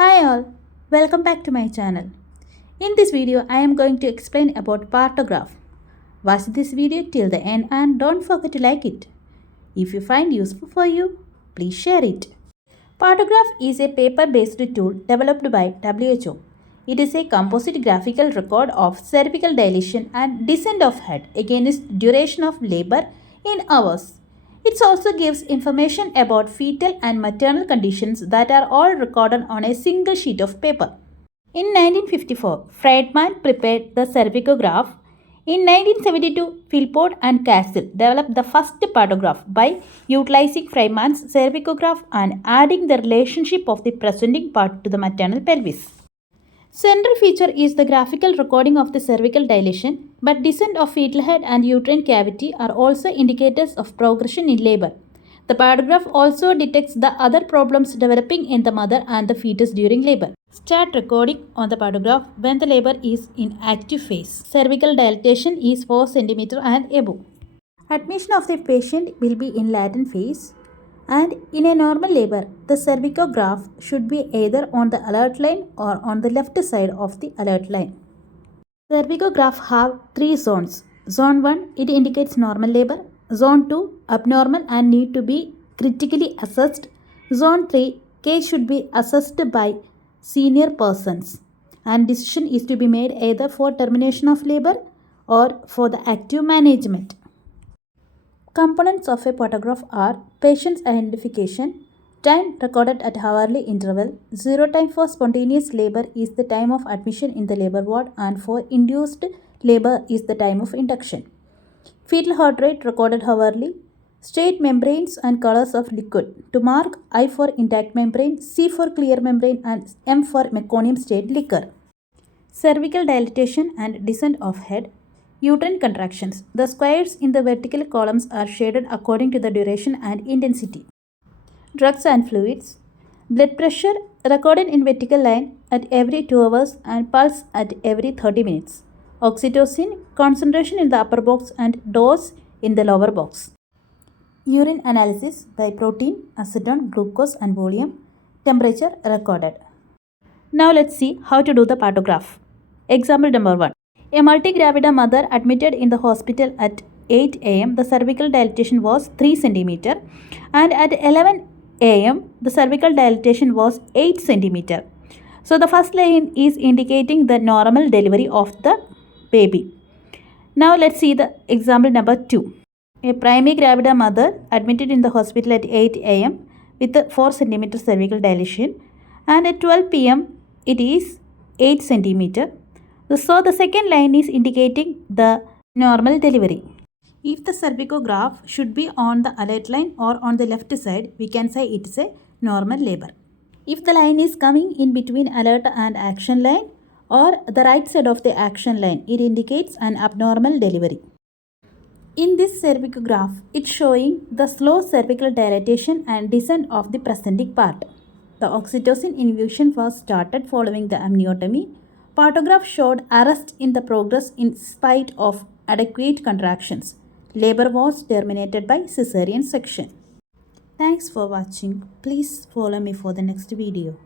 Hi all, welcome back to my channel. In this video, I am going to explain about Partograph. Watch this video till the end and don't forget to like it. If you find useful for you, please share it. Partograph is a paper-based tool developed by WHO. It is a composite graphical record of cervical dilation and descent of head against duration of labor in hours. It also gives information about fetal and maternal conditions that are all recorded on a single sheet of paper. In 1954, Friedman prepared the cervicograph. In 1972, Philpott and Castle developed the first partograph by utilizing Friedman's cervicograph and adding the relationship of the presenting part to the maternal pelvis. Central feature is the graphical recording of the cervical dilation, but descent of fetal head and uterine cavity are also indicators of progression in labor. The partograph also detects the other problems developing in the mother and the fetus during labor. Start recording on the partograph when the labor is in active phase. Cervical dilatation is 4 cm and above. Admission of the patient will be in latent phase. And in a normal labor, the cervicograph should be either on the alert line or on the left side of the alert line. Cervicograph have 3 zones. Zone 1, it indicates normal labor. Zone 2, abnormal and need to be critically assessed. Zone 3, case should be assessed by senior persons. And decision is to be made either for termination of labor or for the active management. Components of a partograph are patient's identification, time recorded at hourly interval, 0 time for spontaneous labor is the time of admission in the labor ward and for induced labor is the time of induction. Fetal heart rate recorded hourly, state membranes and colors of liquid. To mark, I for intact membrane, C for clear membrane and M for meconium state liquor. Cervical dilatation and descent of head. Uterine contractions. The squares in the vertical columns are shaded according to the duration and intensity. Drugs and fluids. Blood pressure recorded in vertical line at every 2 hours and pulse at every 30 minutes. Oxytocin concentration in the upper box and dose in the lower box. Urine analysis by protein, acetone, glucose and volume. Temperature recorded. Now let's see how to do the partograph. Example number 1. A multigravida mother admitted in the hospital at 8 am. The cervical dilatation was 3 cm and at 11 am the cervical dilatation was 8 cm. So the first line is indicating the normal delivery of the baby. Now let's see the example number 2. A primigravida mother admitted in the hospital at 8 am with a 4 cm cervical dilation and at 12 pm it is 8 cm. So the second line is indicating the normal delivery. If the cervicograph should be on the alert line or on the left side, we can say it is a normal labor. If the line is coming in between alert and action line or the right side of the action line, it indicates an abnormal delivery. In this cervicograph, it's showing the slow cervical dilatation and descent of the presenting part. The oxytocin infusion was started following the amniotomy. Partograph showed arrest in the progress in spite of adequate contractions. Labor was terminated by cesarean section. Thanks for watching. Please follow me for the next video.